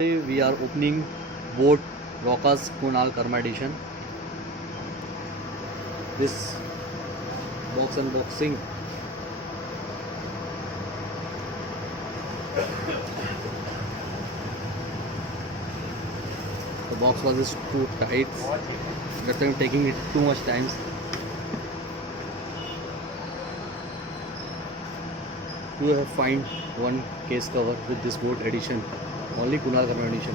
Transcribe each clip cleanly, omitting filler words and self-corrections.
We are opening boat Rockers Kunal Karma edition. This box unboxing. The box was just too tight. Just I'm taking it too much times. You have find one case cover with this boat edition. Only Kunal Karma edition.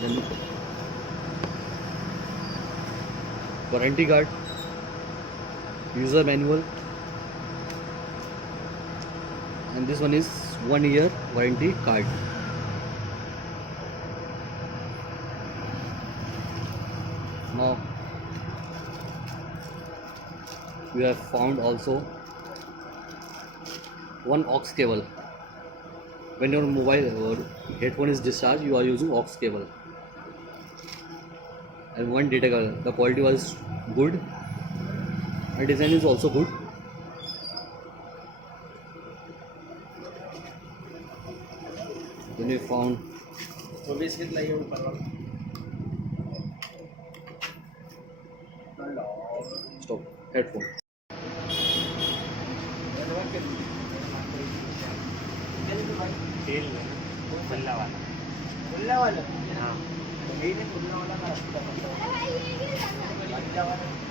Then warranty card, user manual, and this one is 1 year warranty card. Now we have found also one aux cable. When your mobile or headphone is discharged, you are using aux cable. And one data cable. The quality was good. The design is also good. Then we found stop headphone. खुला वाला हाँ खुला वाला का